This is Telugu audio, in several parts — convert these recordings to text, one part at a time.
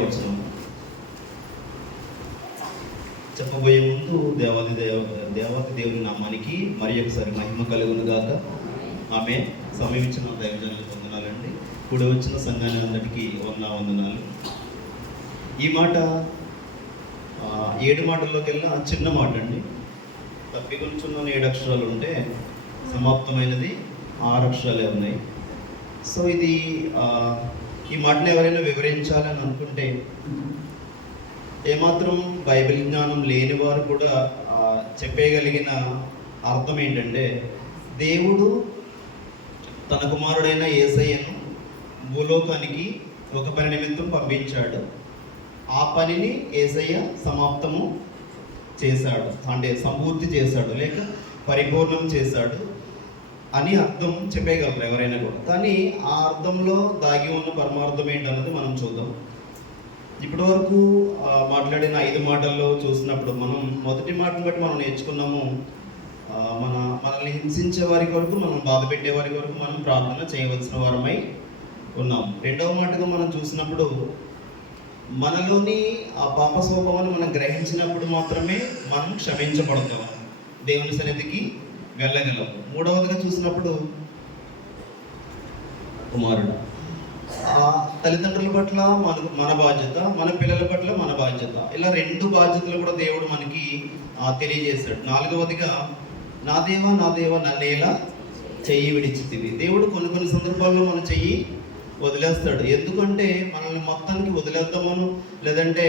వచనం చెప్పబోయే ముందు దేవాది దేవుని నామానికి మరి ఒకసారి మహిమ కలుగును గాక. ఆమె సమయం ఇచ్చిన దైవజనులకు వందనాలండి. కూడి వచ్చిన సంఘాన్ని అందరికీ వందనాలు. ఈ మాట 7 మాటల్లోకి వెళ్ళిన చిన్న మాట అండి. తప్పికొంచున్న 7 అక్షరాలు ఉంటే సమాప్తమైనది 6 అక్షరాలే ఉన్నాయి. సో ఇది ఈ మాటను ఎవరైనా వివరించాలని అనుకుంటే ఏమాత్రం బైబిల్ జ్ఞానం లేని వారు కూడా చెప్పేయగలిగిన అర్థం ఏంటంటే, దేవుడు తన కుమారుడైన యేసయ్యను భూలోకానికి ఒక పని నిమిత్తం పంపించాడు. ఆ పనిని యేసయ్య సమాప్తము చేశాడు, అంటే సంపూర్తి చేశాడు, లేక పరిపూర్ణం చేశాడు అని అర్థం చెప్పేయగలరు ఎవరైనా కూడా. కానీ ఆ అర్థంలో దాగి ఉన్న పరమార్థం ఏంటన్నది మనం చూద్దాం. ఇప్పటి వరకు మాట్లాడిన 5 మాటల్లో చూసినప్పుడు మనం మొదటి మాటను బట్టి మనం నేర్చుకున్నాము, మనల్ని హింసించే వారి కొరకు, మనం బాధ పెట్టే వారి కొరకు మనం ప్రార్థన చేయవలసిన వారమై ఉన్నాం. రెండవ మాటగా మనం చూసినప్పుడు మనలోని ఆ పాప స్వభావాన్ని మనం గ్రహించినప్పుడు మాత్రమే మనం క్షమించబడతాం, దేవుని సన్నిధికి వెళ్ళగలం. మూడవదిగా చూసినప్పుడు కుమారుడు, తల్లిదండ్రుల పట్ల మన బాధ్యత, మన పిల్లల పట్ల మన బాధ్యత, ఇలా 2 బాధ్యతలు కూడా దేవుడు మనకి తెలియజేశాడు. 4వదిగా నా దేవా నన్నేలా చెయ్యి విడిచితివి. దేవుడు కొన్ని సందర్భాల్లో మన చెయ్యి వదిలేస్తాడు. ఎందుకంటే మనల్ని మొత్తానికి వదిలేద్దామను లేదంటే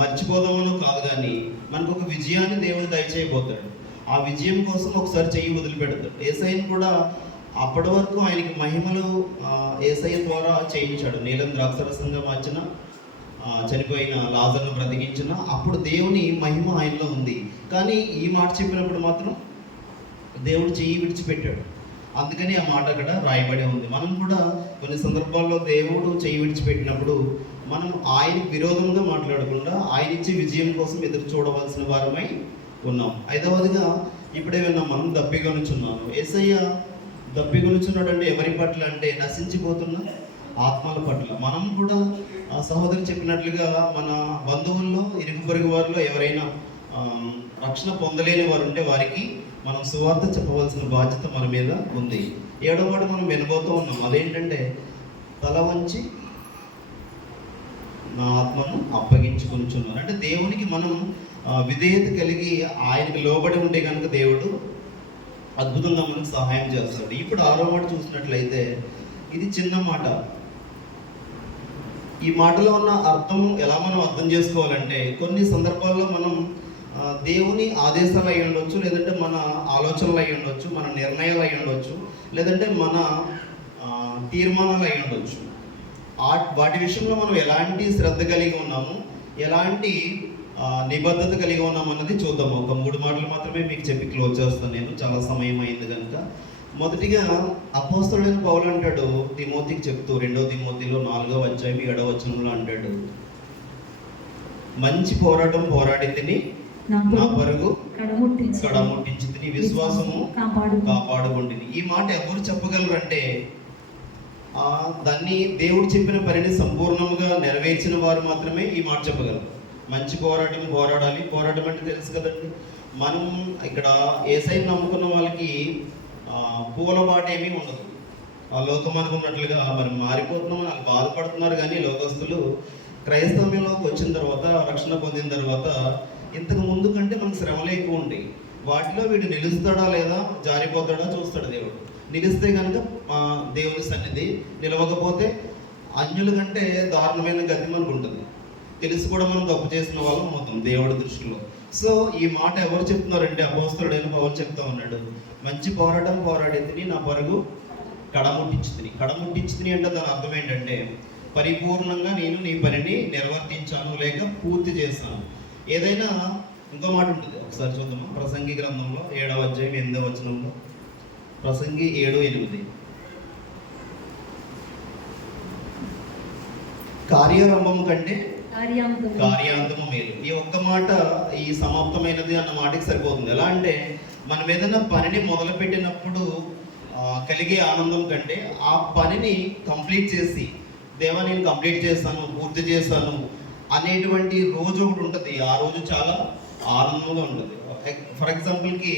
మర్చిపోదామను కాదు, కానీ మనకు ఒక విజయాన్ని దేవుడు దయచేయబోతాడు. ఆ విజయం కోసం ఒకసారి చెయ్యి వదిలిపెడతాడు. యేసయ్యను కూడా అప్పటి వరకు ఆయనకి మహిమలు యేసయ్య ద్వారా చేయించాడు. నీలం ద్రాక్షరసంగా మార్చిన, చనిపోయిన లాజరును బ్రతికించిన, అప్పుడు దేవుని మహిమ ఆయనలో ఉంది. కానీ ఈ మాట చెప్పినప్పుడు మాత్రం దేవుడు చెయ్యి విడిచిపెట్టాడు. అందుకని ఆ మాట అక్కడ రాయబడి ఉంది. మనం కూడా కొన్ని సందర్భాల్లో దేవుడు చెయ్యి విడిచిపెట్టినప్పుడు మనం ఆయనకు విరోధంగా మాట్లాడకుండా ఆయన ఇచ్చే విజయం కోసం ఎదురు చూడవలసిన వారమై ఉన్నాం. 5వదిగా ఇప్పుడే విన్నాం, మనం దప్పికొనుచున్నాను. యేసయ్య దప్పికొనుచున్నాడు అంటే ఎవరి పట్ల అంటే నశించిపోతున్న ఆత్మల పట్ల. మనం కూడా సహోదరు చెప్పినట్లుగా మన బంధువుల్లో, ఇరుగు పొరుగు వారిలో ఎవరైనా రక్షణ పొందలేని వారు ఉంటే వారికి మనం సువార్త చెప్పవలసిన బాధ్యత మన మీద ఉంది. 7వ మాట మనం వినబోతూ ఉన్నాం, అదేంటంటే తల వంచి నా ఆత్మను అప్పగించుకొనుచున్నాను. అంటే దేవునికి మనం విధేయత కలిగి ఆయనకు లోబడి ఉంటే కనుక దేవుడు అద్భుతంగా మనకు సహాయం చేస్తాడు. ఇప్పుడు 6వ మాట చూసినట్లయితే ఇది చిన్న మాట. ఈ మాటలో ఉన్న అర్థం ఎలా మనం అర్థం చేసుకోవాలంటే, కొన్ని సందర్భాల్లో మనం దేవుని ఆదేశాలు అయి ఉండొచ్చు, లేదంటే మన ఆలోచనలు అయి ఉండొచ్చు, మన నిర్ణయాలు అయి ఉండొచ్చు, లేదంటే మన తీర్మానాలు అయి ఉండొచ్చు. వాటి విషయంలో మనం ఎలాంటి శ్రద్ధ కలిగి ఉన్నాము, ఎలాంటి నిబద్ధత కలిగి ఉన్నాం అన్నది చూద్దాము. ఒక 3 మాటలు మాత్రమే మీకు చెప్పి క్లోజ్ చేస్తాను, నేను చాలా సమయం అయింది కనుక. మొదటిగా అపోస్తలుడైన పౌలు అంటాడు తిమోతికి చెప్తూ, 2వ తిమోతిలో 4వ అధ్యాయం 7వ వచనంలో అంటాడు, మంచి పోరాటం పోరాడి తిని నా పరుగు కడముట్టించి తిని విశ్వాసము కాపాడుకుంటుంది. ఈ మాట ఎవరు చెప్పగలరంటే దాన్ని దేవుడు చెప్పిన పనిని సంపూర్ణంగా నెరవేర్చిన వారు మాత్రమే ఈ మాట చెప్పగలరు. మంచి పోరాటం పోరాడాలి. పోరాటం అంటే తెలుసు కదండి, మనం ఇక్కడ యేసయ్యను నమ్ముకున్న వాళ్ళకి పూలబాట ఏమీ ఉండదు. ఆ లోకం అనుకున్నట్లుగా మరి మారిపోతున్నాం వాళ్ళు బాధపడుతున్నారు. కానీ లోకస్తులు క్రైస్తవ్యంలోకి వచ్చిన తర్వాత, రక్షణ పొందిన తర్వాత ఇంతకు ముందు కంటే మనకు శ్రమలు ఎక్కువ ఉంటాయి. వాటిలో వీడు నిలుస్తాడా లేదా జారిపోతాడా చూస్తాడు దేవుడు. నిలిస్తే కనుక దేవుని సన్నిధి, నిలవకపోతే అన్యుల కంటే దారుణమైన గతి మనకు ఉంటుంది. తెలిసి కూడా మనం తప్పు చేసిన వాళ్ళం అవుతాం దేవుడి దృష్టిలో. సో ఈ మాట ఎవరు చెప్తున్నారంటే అపోస్తలుడైన పౌలు చెప్తా ఉన్నాడు, మంచి పోరాటం పోరాడి తిని నా పరుగు కడముట్టించుతిని అంటే దాని అర్థం ఏంటంటే పరిపూర్ణంగా నేను నీ పనిని నిర్వర్తించాను, లేక పూర్తి చేశాను. ఏదైనా ఇంకో మాట ఉంటుంది, ఒకసారి చూద్దాము. ప్రసంగి గ్రంథంలో 7వ అధ్యాయం 8వ వచనంలో, ప్రసంగి 7:8, కార్యారంభము కంటే కార్యాంతము మేలు. ఈ ఒక్క మాట ఈ సమాప్తమైనది అన్న మాటకి సరిపోతుంది. ఎలా అంటే మనం ఏదైనా పనిని మొదలుపెట్టినప్పుడు కలిగే ఆనందం కంటే ఆ పనిని కంప్లీట్ చేసి దేవా నేను కంప్లీట్ చేస్తాను, పూర్తి చేస్తాను అనేటువంటి రోజు ఒకటి ఉంటుంది. ఆ రోజు చాలా ఆనందంగా ఉంటుంది. ఫర్ ఎగ్జాంపుల్కి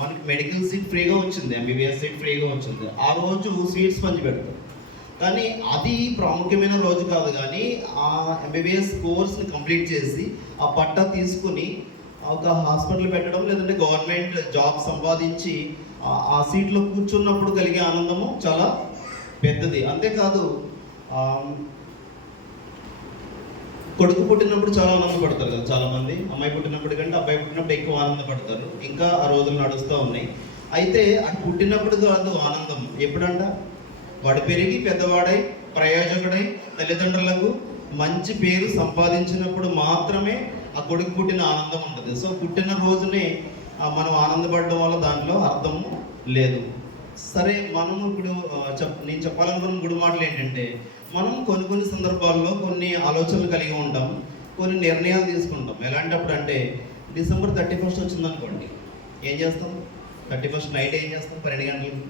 మనకి మెడికల్ సీట్ ఫ్రీగా వచ్చింది, ఎంబీబీఎస్ సీట్ ఫ్రీగా వచ్చింది. ఆ రోజు సీట్స్ పంచి పెడతారు. కానీ అది ప్రాముఖ్యమైన రోజు కాదు. కానీ ఆ ఎంబీబీఎస్ కోర్స్ని కంప్లీట్ చేసి ఆ పట్టా తీసుకుని ఒక హాస్పిటల్ పెట్టడం, లేదంటే గవర్నమెంట్ జాబ్ సంపాదించి ఆ సీట్లో కూర్చున్నప్పుడు కలిగే ఆనందము చాలా పెద్దది. అంతేకాదు కొడుకు పుట్టినప్పుడు చాలా ఆనందపడతారు కదా చాలామంది. అమ్మాయి పుట్టినప్పుడు కంటే అబ్బాయి పుట్టినప్పుడు ఎక్కువ ఆనందపడతారు. ఇంకా ఆ రోజులు నడుస్తూ ఉన్నాయి. అయితే అది పుట్టినప్పుడు కాదు ఆనందం, ఎప్పుడంట వాడు పెరిగి పెద్దవాడై ప్రయోజకుడై తల్లిదండ్రులకు మంచి పేరు సంపాదించినప్పుడు మాత్రమే ఆ కొడుకు పుట్టిన ఆనందం ఉంటుంది. సో పుట్టిన రోజునే మనం ఆనందపడడం వల్ల దాంట్లో అర్థం లేదు. సరే, మనం ఇప్పుడు నేను చెప్పాలనుకున్న గుడి మాటలు ఏంటంటే, మనం కొన్ని సందర్భాల్లో కొన్ని ఆలోచనలు కలిగి ఉంటాం, కొన్ని నిర్ణయాలు తీసుకుంటాం. ఎలాంటప్పుడు అంటే డిసెంబర్ 31 వచ్చిందనుకోండి, ఏం చేస్తాం? 31 నైట్ ఏం చేస్తాం? 12 గంటలకి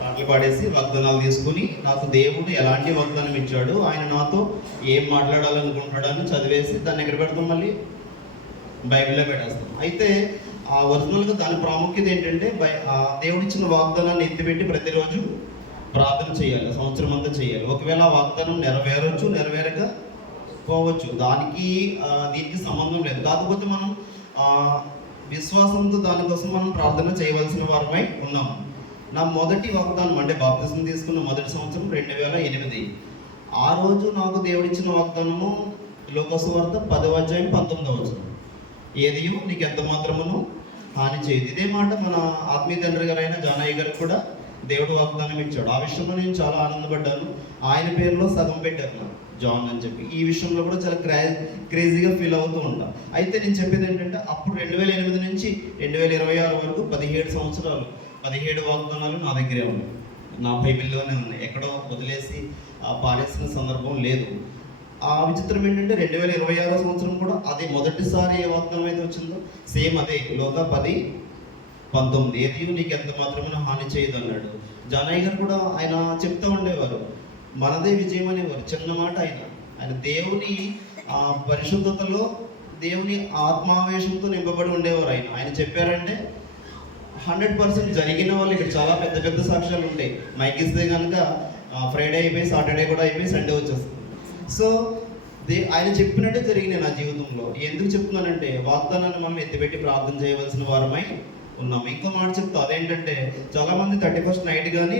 పాటలు పాడేసి వాగ్దానాలు తీసుకుని, నాకు దేవుడు ఎలాంటి వాగ్దానం ఇచ్చాడు, ఆయన నాతో ఏం మాట్లాడాలనుకుంటాడని చదివేసి దాన్ని ఎక్కడ పెడతాం? మళ్ళీ బైబిల్లో పెట్టేస్తాం. అయితే ఆ ఒరిజినల్గా దాని ప్రాముఖ్యత ఏంటంటే, దేవుడు ఇచ్చిన వాగ్దానాన్ని ఎత్తిపెట్టి ప్రతిరోజు ప్రార్థన చేయాలి, సంవత్సరం అంతా చేయాలి. ఒకవేళ ఆ వాగ్దానం నెరవేరొచ్చు, నెరవేరక పోవచ్చు, దానికి దీనికి సంబంధం లేదు. కాకపోతే మనం విశ్వాసంతో దానికోసం మనం ప్రార్థన చేయవలసిన వారమై ఉన్నాము. నా మొదటి వాగ్దానం అంటే బాప్తిజం తీసుకున్న మొదటి సంవత్సరం 2008. ఆ రోజు నాకు దేవుడిచ్చిన వాగ్దానము లోకసువార్త 10వ అధ్యాయం 19వ వచనం, ఏదియో నీకు ఎంత మాత్రమును హాని చేయదు. ఇదే మాట మన ఆత్మీయ తండ్రి గారైన జానయ్య గారికి కూడా దేవుడు వాగ్దానం ఇచ్చాడు. ఆ విషయంలో నేను చాలా ఆనందపడ్డాను. ఆయన పేరులో సగం పెట్టారు నాకు జాన్ అని చెప్పి. ఈ విషయంలో కూడా చాలా క్రేజీగా ఫీల్ అవుతూ ఉంటా. అయితే నేను చెప్పేది ఏంటంటే, అప్పుడు 2008 నుంచి 2026 వరకు 17 సంవత్సరాలు 17 వాగ్దానాలు నా దగ్గరే ఉన్నాయి, నా బైబిల్లోనే ఉన్నాయి. ఎక్కడో వదిలేసి పారేసిన సందర్భం లేదు. ఆ విచిత్రం ఏంటంటే 2026 సంవత్సరం కూడా అదే మొదటిసారి ఏ వాగ్దానం అయితే వచ్చిందో సేమ్ అదే, లోక 10:19, ఏది నీకు ఎంత మాత్రమే హాని చేయదు అన్నాడు. జానయ్య గారు కూడా ఆయన చెప్తూ ఉండేవారు, మనదే విజయం అనేవారు. చిన్న మాట ఆయన దేవుని పరిశుద్ధతలో, దేవుని ఆత్మావేశంతో నింపబడి ఉండేవారు. ఆయన చెప్పారంటే 100% జరిగిన వాళ్ళు ఇక్కడ చాలా పెద్ద సాక్ష్యాలు ఉంటాయి. మైక్ ఇస్తే కనుక ఫ్రైడే అయిపోయి, సాటర్డే కూడా అయిపోయి, సండే వచ్చేస్తుంది. సో ఆయన చెప్పినట్టే జరిగినాయి నా జీవితంలో. ఎందుకు చెప్తున్నానంటే, వాగ్దానాన్ని మనం ఎత్తిపెట్టి ప్రార్థన చేయవలసిన వారమై ఉన్నాము. ఇంకో మాట చెప్తా, అదేంటంటే చాలామంది 31 నైట్ కానీ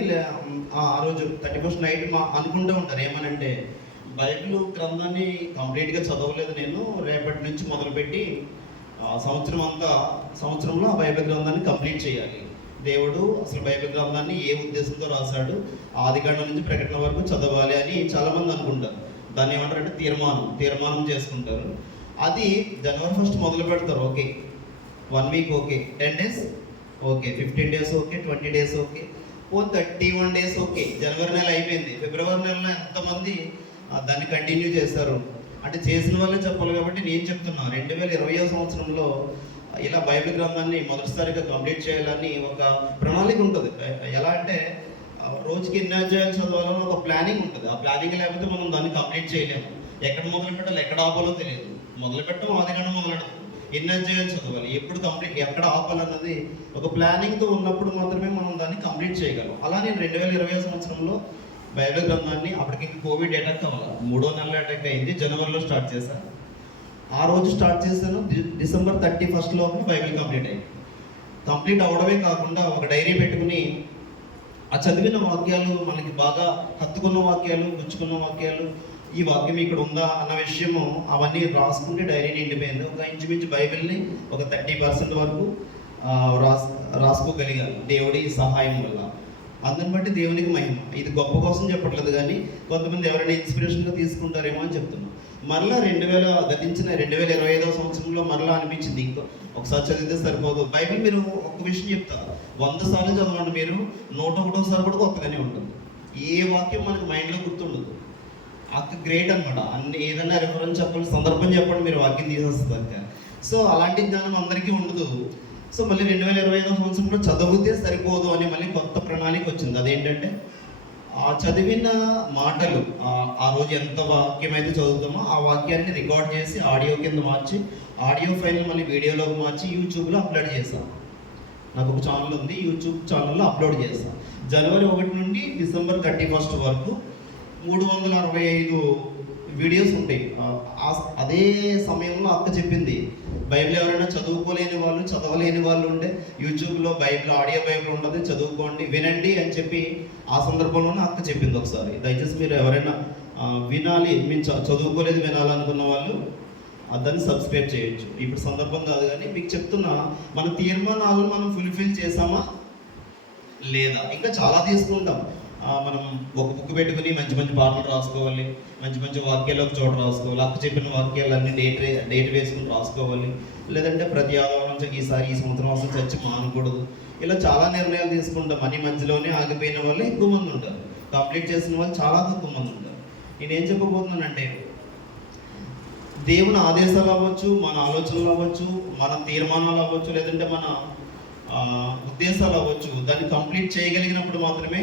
ఆ రోజు 31 నైట్ అనుకుంటూ ఉంటారు ఏమనంటే, బైబిల్ గ్రంథాన్ని కంప్లీట్గా చదవలేదు నేను, రేపటి నుంచి మొదలుపెట్టి సంవత్సరంలో ఆ బైబిల్ గ్రంథాన్ని కంప్లీట్ చేయాలి. దేవుడు అసలు బైబిల్ గ్రంథాన్ని ఏ ఉద్దేశంతో రాశాడు, ఆదికాండం నుంచి ప్రకటన వరకు చదవాలి అని చాలామంది అనుకుంటారు. దాన్ని ఏమంటారంటే తీర్మానం చేసుకుంటారు. అది జనవరి 1 మొదలు పెడతారు. Okay, 1 week okay, 10 days okay, 15 days okay, 20 days okay, 31 days okay. జనవరి నెల అయిపోయింది. ఫిబ్రవరి నెలలో ఎంతమంది దాన్ని కంటిన్యూ చేస్తారు అంటే చేసిన వాళ్ళే చెప్పాలి. కాబట్టి నేను చెప్తున్నా, 2020 సంవత్సరంలో ఇలా బైబిల్ గ్రంథాన్ని మొదటిసారిగా కంప్లీట్ చేయాలని ఒక ప్రణాళిక ఉంటుంది. ఎలా అంటే రోజుకి ఎన్ని అధ్యాయాలు చదవాలని ఒక ప్లానింగ్ ఉంటుంది. ఆ ప్లానింగ్ లేకపోతే మనం దాన్ని కంప్లీట్ చేయలేము. ఎక్కడ మొదలు పెట్టాలి, ఎక్కడ ఆపాలో తెలియదు. మొదలు పెట్టడం ఆదికాండం మొదలెడతాం, ఎన్ని అధ్యాయాలు చదవాలి, ఎప్పుడు కంప్లీట్, ఎక్కడ ఆపాలన్నది ఒక ప్లానింగ్తో ఉన్నప్పుడు మాత్రమే మనం దాన్ని కంప్లీట్ చేయగలం. అలా నేను 2020 సంవత్సరంలో బైబిల్ గ్రంథాన్ని, అప్పటికి కోవిడ్ అటాక్ అవ్వాలి, 3వ నెల అటాక్ అయింది, జనవరిలో స్టార్ట్ చేశాను. ఆ రోజు స్టార్ట్ చేశాను, డిసెంబర్ 31 లోపు బైబిల్ కంప్లీట్ అవ్వడమే కాకుండా ఒక డైరీ పెట్టుకుని ఆ చదివిన వాక్యాలు, మనకి బాగా హత్తుకున్న వాక్యాలు, గుచ్చుకున్న వాక్యాలు, ఈ వాక్యం ఇక్కడ ఉందా అన్న విషయము అవన్నీ రాసుకుంటే డైరీ నిండిపోయింది. ఒక ఇంచుమించు బైబిల్ని ఒక 30% వరకు రాసుకోగలిగాను దేవుడి సహాయం వల్ల. అందుని బట్టి దేవునికి మహిమ. ఇది గొప్ప కోసం చెప్పట్లేదు, కానీ కొంతమంది ఎవరైనా ఇన్స్పిరేషన్గా తీసుకుంటారేమో అని చెప్తున్నాను. మరలా 2025 సంవత్సరంలో మరలా అనిపించింది, ఇంకో ఒకసారి చదివితే సరిపోదు. బైబిల్ మీరు ఒక విషయం చెప్తా, 100 సార్లు చదవండి, మీరు 101వ సారి కూడా కొత్తగానే ఉంటుంది. ఏ వాక్యం మనకు మైండ్లో గుర్తుండదు. అక్క గ్రేట్ అనమాట. ఏదైనా రిఫరెన్స్ చెప్పండి, సందర్భం చెప్పండి, మీరు వాక్యం తీసేస్తుంది అక్క. సో అలాంటి జ్ఞానం అందరికీ ఉండదు. సో మళ్ళీ 2025 సంవత్సరంలో చదివితే సరిపోదు అని మళ్ళీ కొత్త ప్రణాళిక వచ్చింది. అదేంటంటే ఆ చదివిన మాటలు ఆ రోజు ఎంత వాక్యం అయితే చదువుతామో ఆ వాక్యాన్ని రికార్డ్ చేసి ఆడియో కింద మార్చి ఆడియో ఫైల్ మళ్ళీ వీడియోలోకి మార్చి యూట్యూబ్లో అప్లోడ్ చేశాను. నాకు ఒక ఛానల్ ఉంది, యూట్యూబ్ ఛానల్లో అప్లోడ్ చేస్తాను. జనవరి 1 నుండి డిసెంబర్ 31 వరకు 365 వీడియోస్ ఉంటాయి. అదే సమయంలో అక్క చెప్పింది, బైబిల్ ఎవరైనా చదువుకోలేని వాళ్ళు, చదవలేని వాళ్ళు ఉంటే యూట్యూబ్లో బైబిల్, ఆడియో బైబిల్ ఉంటుంది, చదువుకోండి, వినండి అని చెప్పి ఆ సందర్భంలోనే అక్క చెప్పింది. ఒకసారి దయచేసి మీరు ఎవరైనా వినాలి, మీరు చదువుకోలేదు వినాలనుకున్న వాళ్ళు దాన్ని సబ్స్క్రైబ్ చేయొచ్చు. ఇప్పుడు సందర్భం కాదు, కానీ మీకు చెప్తున్నా, మన తీర్మానాలు మనం ఫుల్ఫిల్ చేసామా లేదా. ఇంకా చాలా తీసుకుంటాం. మనం ఒక బుక్ పెట్టుకుని మంచి మంచి పాటలు రాసుకోవాలి, మంచి మంచి వాక్యాలు ఒక చోట రాసుకోవాలి, అక్క చెప్పిన వాక్యాలన్నీ డేట్ వేసుకుని రాసుకోవాలి, లేదంటే ప్రతి ఆదివారం ఈ సంవత్సరం అసలు చర్చ మానకూడదు. ఇలా చాలా నిర్ణయాలు తీసుకుంటాం. అని మధ్యలోనే ఆగిపోయిన వాళ్ళు ఎక్కువ మంది ఉంటారు, కంప్లీట్ చేసిన వాళ్ళు చాలా తక్కువ మంది ఉంటారు. నేనేం చెప్పబోతున్నానంటే, దేవుని ఆదేశాలు అవ్వచ్చు, మన ఆలోచనలు అవ్వచ్చు, మన తీర్మానాలు అవ్వచ్చు, లేదంటే మన ఉద్దేశాలు అవ్వచ్చు, దాన్ని కంప్లీట్ చేయగలిగినప్పుడు మాత్రమే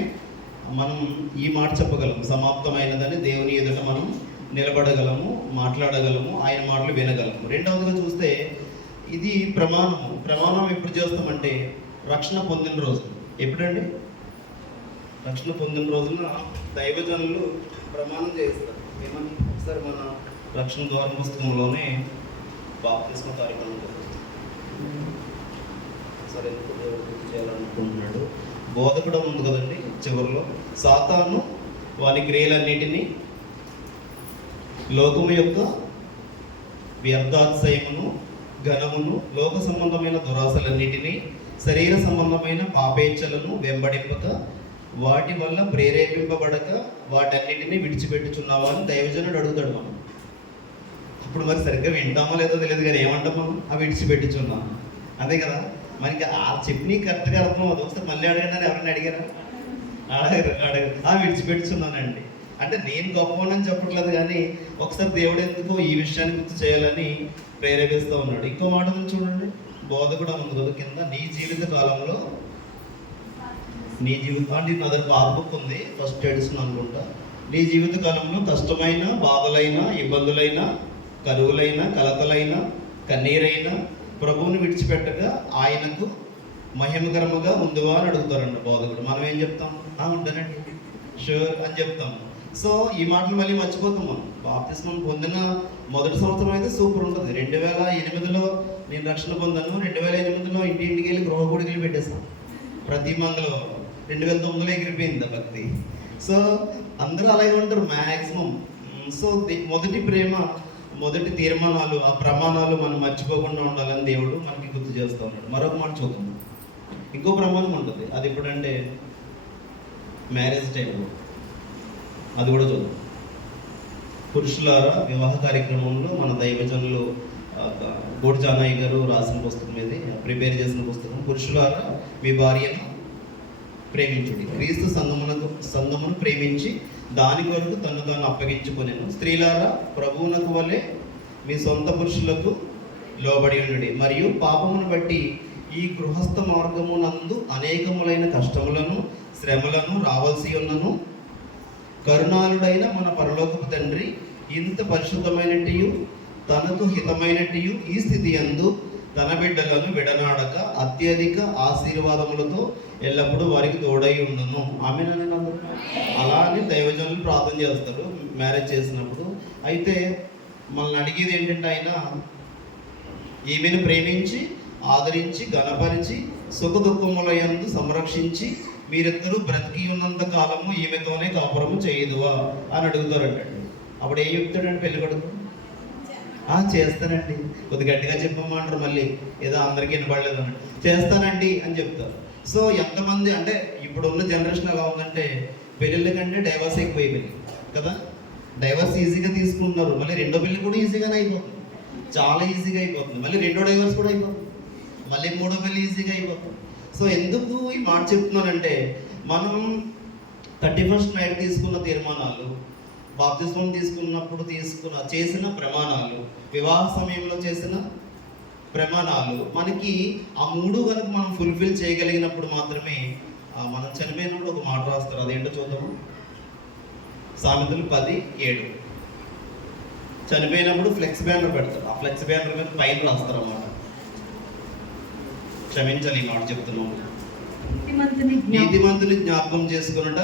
మనం ఈ మాట చెప్పగలం, సమాప్తమైనదని దేవుని ఎదుట మనం నిలబడగలము, మాట్లాడగలము, ఆయన మాటలు వినగలము. రెండవదిగా చూస్తే ఇది ప్రమాణం ఎప్పుడు చేస్తామంటే రక్షణ పొందిన రోజు. ఎప్పుడండి? రక్షణ పొందిన రోజున దైవజనులు ప్రమాణం చేస్తారు. ఏమని? ఒకసారి మన రక్షణ ద్వార పుస్తకంలోనే బాప్తిస్మ కార్యక్రమం సరే ఎందుకు దేవుడు గుర్తు చేయాలనుకుంటున్నాడు. బోధకుడు ఉంది కదండి చివరిలో, సాతాను వాని క్రియలన్నిటినీ, లోకము యొక్క వ్యర్థాతిశయమును, ఘనమును, లోక సంబంధమైన దురాశలన్నిటినీ, శరీర సంబంధమైన పాపేచ్ఛలను వెంబడింపక, వాటి వల్ల ప్రేరేపింపబడక వాటన్నిటినీ విడిచిపెట్టుచున్నావా అని దైవజనుడు అడుగుతాడు. మనం ఇప్పుడు మరి సరిగ్గా వింటామో లేదో తెలియదు, కానీ ఏమంటాం మనం? అవి విడిచిపెట్టుచున్నాం, అదే కదా. మనకి ఆ చెప్పి కరెక్ట్గా అర్థం అవుతుంది. ఒకసారి మళ్ళీ అడగండి అని ఎవరైనా అడిగారా? అడగరు. విడిచిపెట్టుచున్నానండి అంటే నేను గొప్పవానని చెప్పట్లేదు, కానీ ఒకసారి దేవుడు ఎందుకు ఈ విషయాన్ని గుర్తు చేయాలని ప్రేరేపిస్తూ ఉన్నాడు. ఇంకో మాట చూడండి, బోధకుడు ఉంది కదా కింద, నీ జీవిత కాలంలో అంటే నా దగ్గర పాస్బుక్ ఉంది, ఫస్ట్ ఎడిషన్ అనుకుంటా. నీ జీవిత కాలంలో కష్టమైన, బాధలైన, ఇబ్బందులైన, కరువులైన, కలతలైన, కన్నీరైన ప్రభువుని విడిచిపెట్టగా ఆయనకు మహిమకరముగా ఉందివా అని అడుగుతారండి బోధకుడు. మనం ఏం చెప్తాం? ఉంటానండి, షూర్ అని చెప్తాం. సో ఈ మాటలు మళ్ళీ మర్చిపోతాం మనం. బాప్తిస్మం పొందిన మొదటి సంవత్సరం అయితే సూపర్ ఉంటుంది. 2008లో నేను రక్షణ పొందాను. 2008లో ఇంటికి వెళ్ళి గృహ గుడికలు పెట్టేస్తాను ప్రతి మంగళవారం. 2009లో ఎగిరిపోయింది భక్తి. సో అందరూ అలాగే ఉంటారు మ్యాక్సిమం. సో మొదటి ప్రేమ, మొదటి తీర్మానాలు, ఆ ప్రమాణాలు మనం మర్చిపోకుండా ఉండాలని దేవుడు మనకి గుర్తు చేస్తూ ఉన్నాడు. మరొక మాట చూద్దాం. ఇంకో ప్రమాణం ఉంటుంది, అది ఎప్పుడంటే మ్యారేజ్ టైంలో, అది కూడా చూద్దాం. పురుషులారా వివాహ కార్యక్రమంలో మన దైవజనులు కోటి జానయ్య గారు రాసిన పుస్తకం ఇది, ప్రిపేర్ చేసిన పుస్తకం. పురుషులారా మీ భార్యను ప్రేమించుడి, క్రీస్తు సంఘమును ప్రేమించి దాని కొరకు తను తాను అప్పగించుకొనెను. స్త్రీలారా ప్రభువునకు వలె మీ సొంత పురుషులకు లోబడి ఉండుడి, మరియు పాపమును బట్టి ఈ గృహస్థ మార్గమునందు అనేకములైన కష్టములను, శ్రమలను రావాల్సి ఉన్నను. కరుణాళుడైన మన పరలోకపు తండ్రి ఇంత పరిశుద్ధమైనటియు తనకు హితమైనటియు ఈ స్థితి యందు తన బిడ్డలను విడనాడక అత్యధిక ఆశీర్వాదములతో ఎల్లప్పుడూ వారికి తోడై ఉండును. ఆమెను అలా అని దైవజనులు ప్రార్థన చేస్తారు మ్యారేజ్ చేసినప్పుడు. అయితే మనల్ని అడిగేది ఏంటంటే, ఆయన ఈమెను ప్రేమించి, ఆదరించి, ఘనపరిచి, సుఖ దుఃఖముల యందు సంరక్షించి మీరిద్దరూ బ్రతికి ఉన్నంత కాలము ఈమెతోనే కాపురము చేయదువా అని అడుగుతారంటండి. అప్పుడు ఏం చెప్తాడండి పెళ్లి కొడుకు? చేస్తానండి. కొద్ది గట్టిగా చెప్పమంటారు, మళ్ళీ ఏదో అందరికీ వినపడలేదు అన్నట్టు, చేస్తానండి అని చెప్తారు. సో ఎంతమంది అంటే ఇప్పుడున్న జనరేషన్ ఎలా ఉందంటే, పెళ్ళిళ్ళ కంటే డైవర్స్ ఎక్కువైపోయింది కదా. డైవర్స్ ఈజీగా తీసుకుంటున్నారు, మళ్ళీ రెండో పెళ్ళి కూడా ఈజీగానే అయిపోతుంది, చాలా ఈజీగా అయిపోతుంది. మళ్ళీ రెండో డైవర్స్ కూడా అయిపోతుంది, మళ్ళీ మూడో పెళ్ళి ఈజీగా అయిపోతుంది. సో ఎందుకు ఈ మాట చెప్తున్నానంటే, మనం 31st నైట్ తీసుకున్న తీర్మానాలు, బాప్తిస్మం తీసుకున్నప్పుడు చేసిన ప్రమాణాలు, వివాహ సమయంలో చేసిన ప్రమాణాలు, మనకి ఆ మూడు కనుక మనం ఫుల్ఫిల్ చేయగలిగినప్పుడు మాత్రమే మనం చనిపోయినప్పుడు ఒక మాట రాస్తారు. అదేంటో చూద్దాము. సామెతలు 10:7. చనిపోయినప్పుడు ఫ్లెక్స్ బ్యానర్ పెడతారు. ఆ ఫ్లెక్స్ బ్యానర్ మీద పైన రాస్తారు అన్నమాట. క్షమించాలి ఈ మాట చెప్తున్నాను. నీతిమంతుని జ్ఞాపకం చేసుకున్నట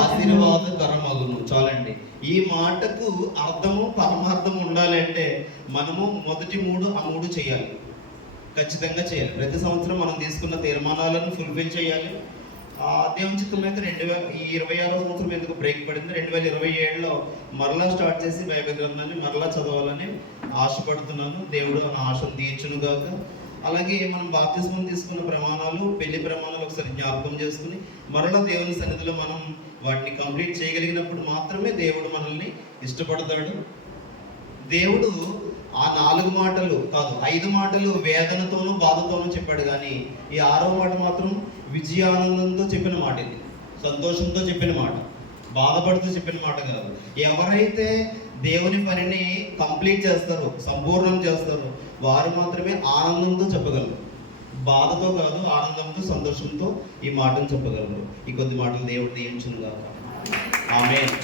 ఆశీర్వాదకరమగును. చాలండి. ఈ మాటకు అర్థము పరమార్థము ఉండాలి అంటే మనము మొదటి 3 ఆ 3 చేయాలి, ఖచ్చితంగా చేయాలి. ప్రతి సంవత్సరం మనం తీసుకున్న తీర్మానాలను ఫుల్ఫిల్ చేయాలి. దేవుని చిత్తం అయితే 2026వ సంవత్సరం ఎందుకు బ్రేక్ పడింది, 2027లో మరలా స్టార్ట్ చేసి బైబిల్ గ్రంథాన్ని మరలా చదవాలని ఆశపడుతున్నాను. దేవుడు నా ఆశను తీర్చును గాక. అలాగే మనం బాప్తిస్మం తీసుకున్న ప్రమాణాలు, పెళ్లి ప్రమాణాలు ఒకసారి జ్ఞాపకం చేసుకుని మరలా దేవుని సన్నిధిలో మనం వాటిని కంప్లీట్ చేయగలిగినప్పుడు మాత్రమే దేవుడు మనల్ని ఇష్టపడతాడు. దేవుడు ఆ 4 మాటలు కాదు, 5 మాటలు వేదనతోనూ బాధతోనూ చెప్పాడు. కానీ ఈ 6వ మాట మాత్రం విజయానందంతో చెప్పిన మాట. ఇది సంతోషంతో చెప్పిన మాట, బాధపడుతూ చెప్పిన మాట కాదు. ఎవరైతే దేవుని పనిని కంప్లీట్ చేస్తారో, సంపూర్ణం చేస్తారో వారు మాత్రమే ఆనందంతో చెప్పగలరు. బాధతో కాదు, ఆనందంతో, సంతోషంతో ఈ మాటను చెప్పగలరు. ఈ కొద్ది మాటలు దేవుడు దీవించును గాక. ఆమేన్.